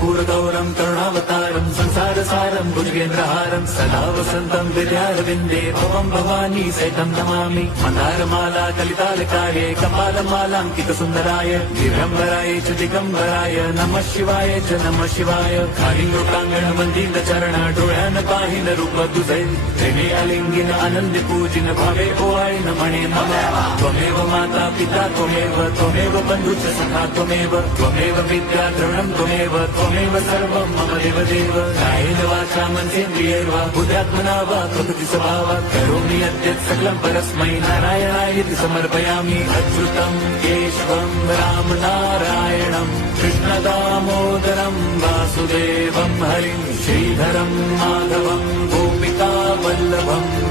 कर्पूरगौरं करुणावतारं संसारसारं भुजगेन्द्रहारं सदा वसन्तं विद्यारविन्दे भवं भवानी सहितं नमामि मन्दारमाला कलितालकाये कपालमालाङ्कितसुन्दराय दिव्यम्बराय च दिगम्बराय नमः शिवाय च नमः शिवाय खालिंगोटांगण मंदिर चरण डोळ्यान पाहिन रूप तुझे प्रेमे अलिंगिन आनंद पूजिन भावे ओवाळीन म्हणे नमः त्वमेव माता पिता त्वमेव बंधुच सखा त्वमेव विद्या द्रवणं त्वमेव सर्वं मम देवदेव कायेन वाचा मनसेन्द्रियैर्वा बुद्ध्यात्मना वा प्रकृति स्वभावात् करोमि यद्यत् सकलं परस्मै नारायणायति समर्पयामि अच्युतं केशवं राम नारायणं कृष्णदामोदरं वासुदेवं हरिं श्रीधरं माधवं गोपिका वल्लभम्